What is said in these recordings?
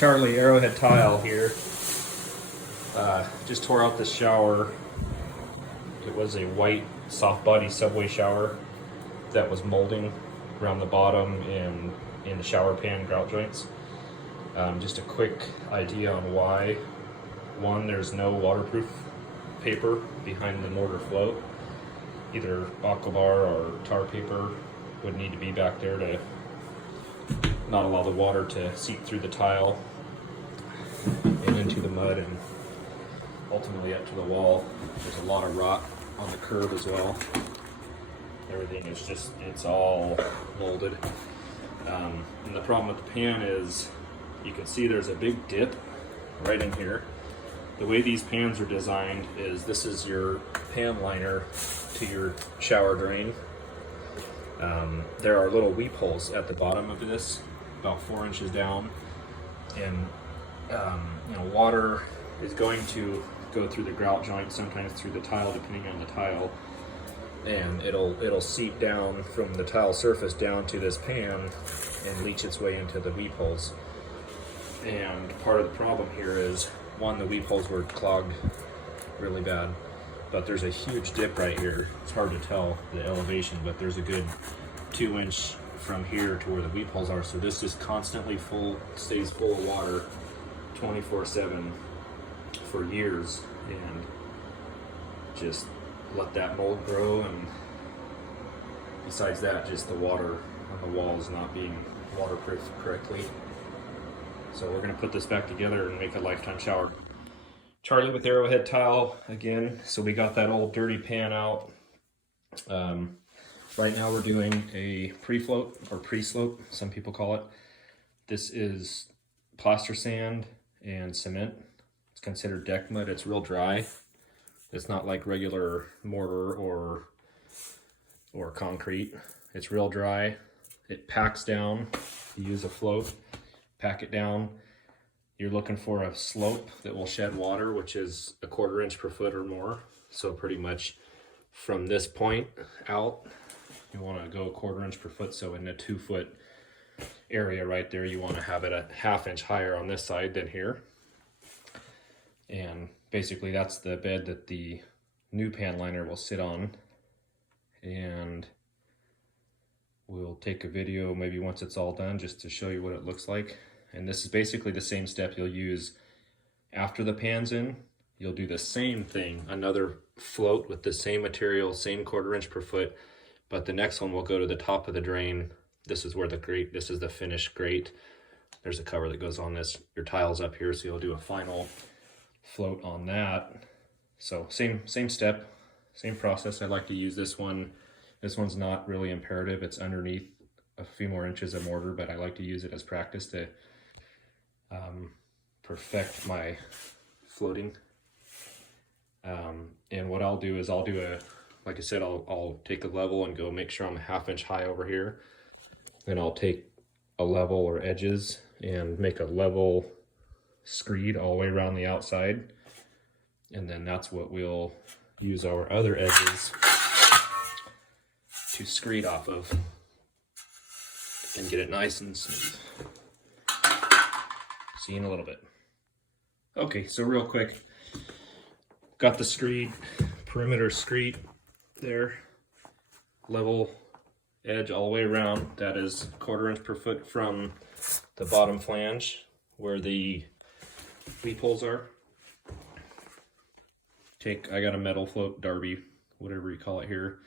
Charlie, Arrowhead Tile here. Just tore out the shower. It was a white soft body subway shower that was molding around the bottom and in the shower pan grout joints. Just a quick idea on why. One, there's no waterproof paper behind the mortar float. Either Aquabar or tar paper would need to be back there to not allow the water to seep through the tile and into the mud and ultimately up to the wall. There's a lot of rot on the curb as well. Everything is just, it's all molded. And the problem with the pan is you can see there's a big dip right in here. The way these pans are designed is this is your pan liner to your shower drain. There are little weep holes at the bottom of this, about 4 inches down, and water is going to go through the grout joint, sometimes through the tile, depending on the tile, and it'll seep down from the tile surface down to this pan and leach its way into the weep holes. And part of the problem here is, one, the weep holes were clogged really bad, but there's a huge dip right here. It's hard to tell the elevation, but there's a good 2 inch from here to where the weep holes are. So this is constantly full, stays full of water 24/7 for years, and just let that mold grow. And besides that, just the water on the walls not being waterproof correctly. So we're going to put this back together and make a lifetime shower. Charlie with Arrowhead Tile again. So we got that old dirty pan out. Right now we're doing a pre-float or pre-slope, some people call it. This is plaster sand and cement. It's considered deck mud. It's real dry. It's not like regular mortar or concrete. It's real dry. It packs down. You use a float, pack it down. You're looking for a slope that will shed water, which is 1/4 inch per foot or more. So pretty much from this point out, you want to go 1/4 inch per foot. So in a 2 foot area right there, you want to have it a 1/2 inch higher on this side than here. And basically that's the bed that the new pan liner will sit on. And we'll take a video maybe once it's all done just to show you what it looks like. And this is basically the same step you'll use after the pan's in. You'll do the same thing, another float with the same material, same 1/4 inch per foot, but the next one will go to the top of the drain. This is where the grate, this is the finished grate. There's a cover that goes on this. Your tile's up here, so you'll do a final float on that. So same step, same process. I like to use this one. This one's not really imperative. It's underneath a few more inches of mortar, but I like to use it as practice to perfect my floating. And what I'll do is I'll do like I said, I'll take a level and go make sure I'm a 1/2 inch high over here. Then I'll take a level or edges and make a level screed all the way around the outside. And then that's what we'll use our other edges to screed off of and get it nice and smooth. See you in a little bit. Okay, so real quick, got the screed, perimeter screed there, level edge all the way around. That is 1/4 inch per foot from the bottom flange where the weep holes are. I got a metal float, Darby, whatever you call it here.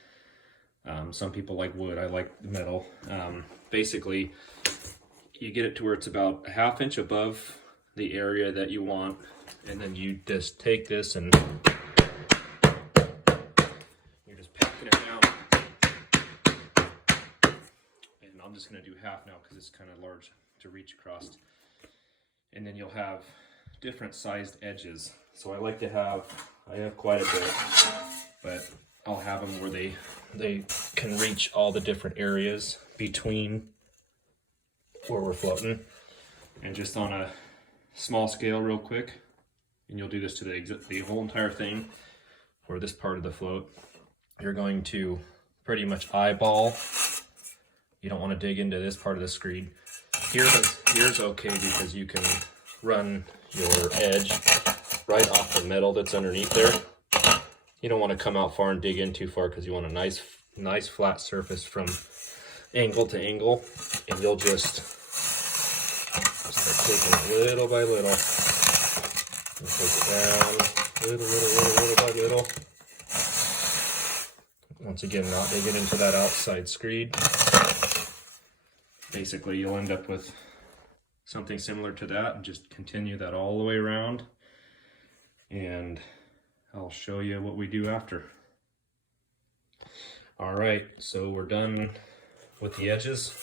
Some people like wood, I like metal. Basically, you get it to where it's about a 1/2 inch above the area that you want, and then you just take this and you're just packing it down. And I'm just going to do half now because it's kind of large to reach across. And then you'll have different sized edges. So I like to I have quite a bit, but I'll have them where they can reach all the different areas between where we're floating. And just on a small scale real quick, and you'll do this to the whole entire thing for this part of the float, you're going to pretty much eyeball. You don't want to dig into this part of the screed. Here's okay because you can run your edge right off the metal that's underneath there. You don't want to come out far and dig in too far because you want a nice flat surface from angle to angle, and you'll just start taking it little by little. And take it down little by little. Once again, not digging into that outside screed. Basically, you'll end up with something similar to that, and just continue that all the way around. And I'll show you what we do after. All right, so we're done with the edges.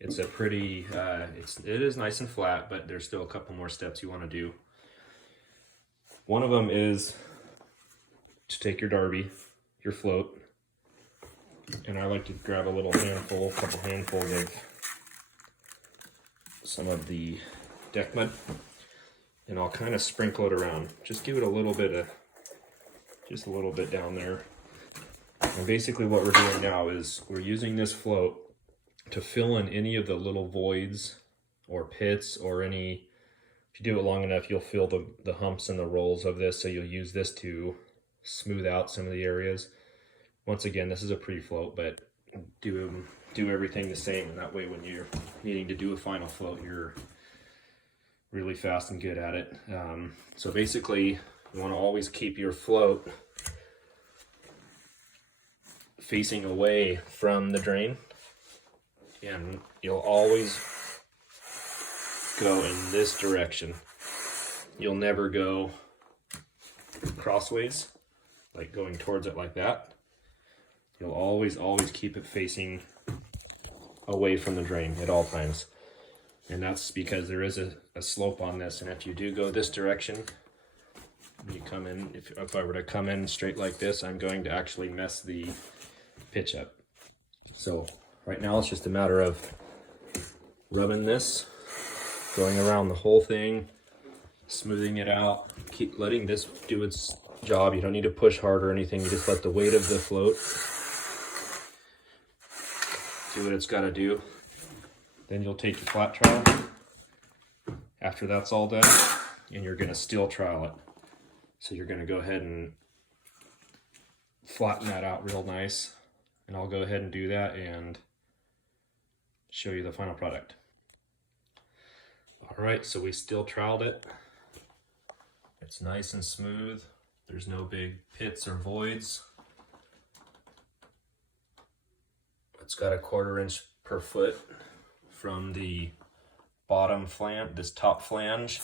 It's a pretty, it is nice and flat, but there's still a couple more steps you want to do. One of them is to take your Darby, your float, and I like to grab a little handful, couple handfuls of some of the deck mud, and I'll kind of sprinkle it around. Just give it a little bit of, just a little bit down there. And basically what we're doing now is we're using this float to fill in any of the little voids or pits or any, if you do it long enough, you'll feel the humps and the rolls of this, so you'll use this to smooth out some of the areas. Once again, this is a pre-float, but do everything the same, and that way when you're needing to do a final float, you're really fast and good at it. So basically, you want to always keep your float facing away from the drain, and you'll always go in this direction. You'll never go crossways, like going towards it like that. You'll always keep it facing away from the drain at all times. And that's because there is a slope on this, and if you do go this direction, you come in, if I were to come in straight like this, I'm going to actually mess the pitch up. So right now it's just a matter of rubbing this, going around the whole thing, smoothing it out, keep letting this do its job. You don't need to push hard or anything, you just let the weight of the float do what it's got to do. Then you'll take your flat trowel after that's all done, and you're going to steel trowel it. So you're going to go ahead and flatten that out real nice, and I'll go ahead and do that and show you the final product. All right, so we steel troweled it. It's nice and smooth. There's no big pits or voids. It's got a 1/4 inch per foot from the bottom flange, this top flange,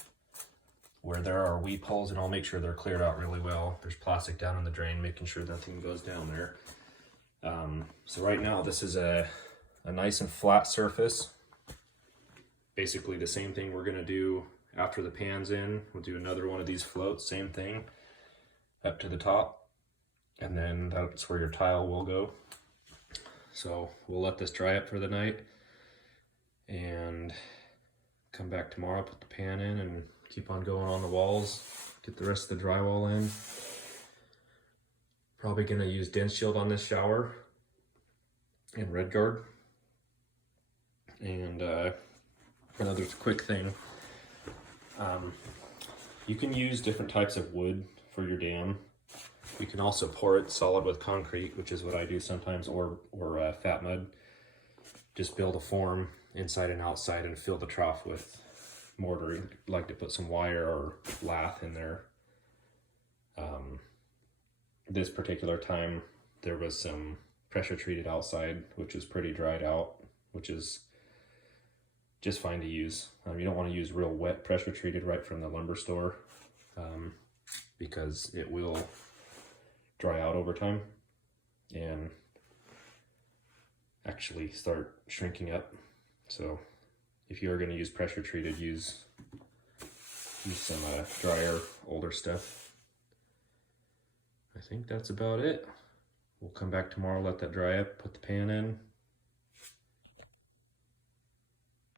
where there are weep holes, and I'll make sure they're cleared out really well. There's plastic down in the drain, making sure nothing goes down there. So right now this is a nice and flat surface. Basically the same thing we're gonna do after the pan's in. We'll do another one of these floats, same thing, up to the top, and then that's where your tile will go. So we'll let this dry up for the night and come back tomorrow, put the pan in, and keep on going on the walls, get the rest of the drywall in. Probably gonna use DensShield on this shower and RedGuard. And another quick thing, you can use different types of wood for your dam. You can also pour it solid with concrete, which is what I do sometimes, or fat mud. Just build a form inside and outside and fill the trough with mortar. You'd like to put some wire or lath in there. This particular time there was some pressure treated outside, which is pretty dried out, which is just fine to use. You don't want to use real wet pressure treated right from the lumber store, because it will dry out over time and actually start shrinking up. So if you are going to use pressure treated, use some drier, older stuff. I think that's about it. We'll come back tomorrow, let that dry up, put the pan in,